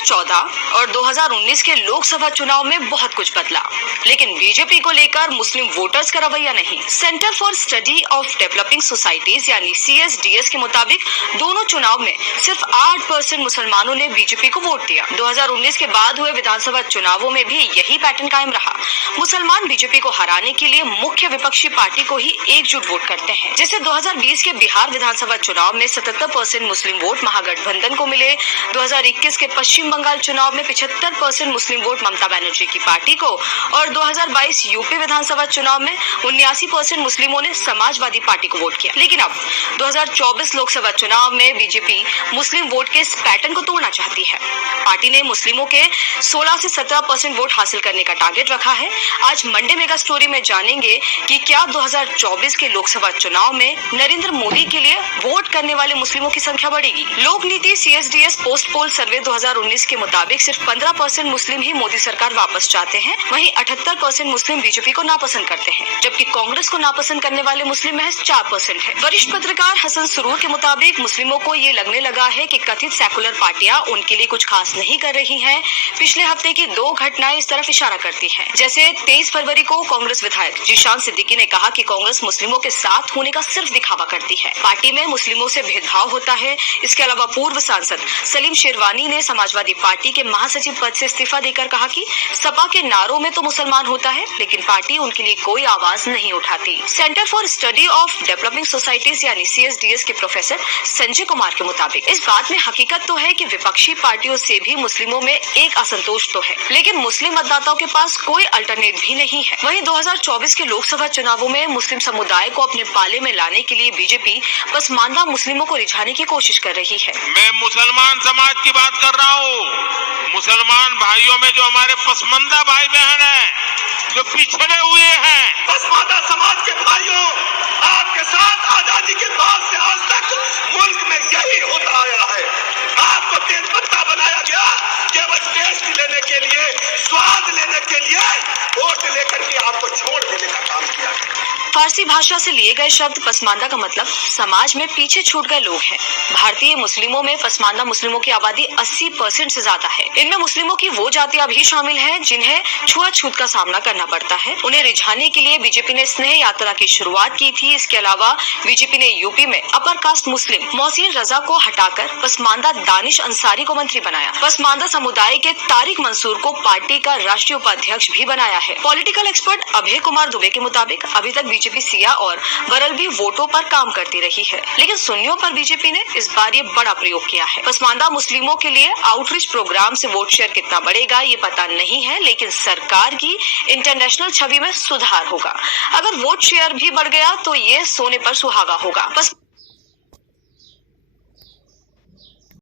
2014 और 2019 के लोकसभा चुनाव में बहुत कुछ बदला, लेकिन बीजेपी को लेकर मुस्लिम वोटर्स का रवैया नहीं। Centre for study of developing societies यानी CSDS के मुताबिक दोनों चुनाव में सिर्फ 8% मुसलमानों ने बीजेपी को वोट दिया। 2019 के बाद हुए विधानसभा चुनावों में भी यही पैटर्न कायम रहा। मुसलमान बीजेपी को हराने के लिए मुख्य विपक्षी पार्टी को ही एकजुट वोट करते हैं। जैसे 2020 के बिहार विधानसभा चुनाव में 77% मुस्लिम वोट महागठबंधन को मिले। 2021 के पश्चिम बंगाल चुनाव में 75% मुस्लिम वोट ममता बनर्जी की पार्टी को और 2022 यूपी विधानसभा चुनाव में 79% मुस्लिमों ने समाजवादी पार्टी को वोट किया। लेकिन अब 2024 लोकसभा चुनाव में बीजेपी मुस्लिम वोट के इस पैटर्न को तोड़ना चाहती है। पार्टी ने मुस्लिमों के 16 से 17% वोट हासिल करने का टारगेट रखा है। आज मंडे मेगा स्टोरी में जानेंगे कि क्या 2024 के लोकसभा चुनाव में नरेंद्र मोदी के लिए वोट करने वाले मुस्लिमों की संख्या बढ़ेगी। लोक नीति CSDS पोस्ट पोल सर्वे 2019 के मुताबिक सिर्फ 15% मुस्लिम ही मोदी सरकार वापस चाहते हैं। वहीं 78% मुस्लिम बीजेपी को नापसंद करते हैं, जबकि कांग्रेस को नापसंद करने वाले मुस्लिम महज 4% है। वरिष्ठ पत्रकार हसन सुरूर के मुताबिक मुस्लिमों को ये लगने लगा है कि कथित सेकुलर पार्टियां उनके लिए कुछ खास नहीं कर रही हैं। पिछले हफ्ते की 2 घटनाएं इस तरफ इशारा करती हैं। जैसे 23 फरवरी को कांग्रेस विधायक जीशान सिद्दीकी ने कहा कि कांग्रेस मुस्लिमों के साथ होने का सिर्फ दिखावा करती है, पार्टी में मुस्लिमों से भेदभाव होता है। इसके अलावा पूर्व सांसद सलीम शेरवानी ने समाजवादी पार्टी के महासचिव पद से इस्तीफा देकर कहा कि सपा के नारों में तो मुसलमान होता है, लेकिन पार्टी उनके लिए कोई आवाज नहीं उठाती। Centre for study of developing societies यानी CSDS के प्रोफेसर संजय कुमार के मुताबिक इस बात में हकीकत तो है कि विपक्षी पार्टियों से भी मुस्लिमों में एक असंतोष तो है, लेकिन मुस्लिम मतदाताओं के पास कोई अल्टरनेट भी नहीं है। वहीं 2024 के लोकसभा चुनावों में मुस्लिम समुदाय को अपने पाले में लाने के लिए बीजेपी पसमानदा मुस्लिमों को रिझाने की कोशिश कर रही है। मैं मुसलमान समाज की बात कर रहा हूँ। मुसलमान भाइयों में जो हमारे पसमानदा भाई बहन हैं, जो पिछड़े हुए हैं, पसमानदा समाज के भाइयों, आपके साथ आजादी के बाद से आज तक मुल्क में यही होता आया है। आपको तेज पत्ता बनाया गया केवल टेस्ट लेने के लिए, स्वाद लेने के लिए, वोट लेकर के आपको छोड़ देने का काम किया गया। फारसी भाषा से लिए गए शब्द पसमानदा का मतलब समाज में पीछे छूट गए लोग हैं। भारतीय मुस्लिमों में पसमानदा मुस्लिमों की आबादी 80% से ज्यादा है। इनमें मुस्लिमों की वो जातियां भी शामिल हैं जिन्हें छुआछूत का सामना करना पड़ता है। उन्हें रिझाने के लिए बीजेपी ने स्नेह यात्रा की शुरुआत की थी। इसके अलावा बीजेपी ने यूपी में अपर कास्ट मुस्लिम मोहसिन रजा को हटाकर पसमानदा दानिश अंसारी को मंत्री बनाया। पसमानदा समुदाय के तारिक मंसूर को पार्टी का राष्ट्रीय उपाध्यक्ष भी बनाया है। पॉलिटिकल एक्सपर्ट अभय कुमार दुबे के मुताबिक अभी तक बीजेपी सिया और बरलवी वोटों पर काम करती रही है, लेकिन सुन्नियों पर बीजेपी ने इस बार ये बड़ा प्रयोग किया है। पसमानदा मुस्लिमों के लिए आउटरीच प्रोग्राम से वोट शेयर कितना बढ़ेगा ये पता नहीं है, लेकिन सरकार की इंटरनेशनल छवि में सुधार होगा। अगर वोट शेयर भी बढ़ गया तो ये सोने पर सुहागा होगा।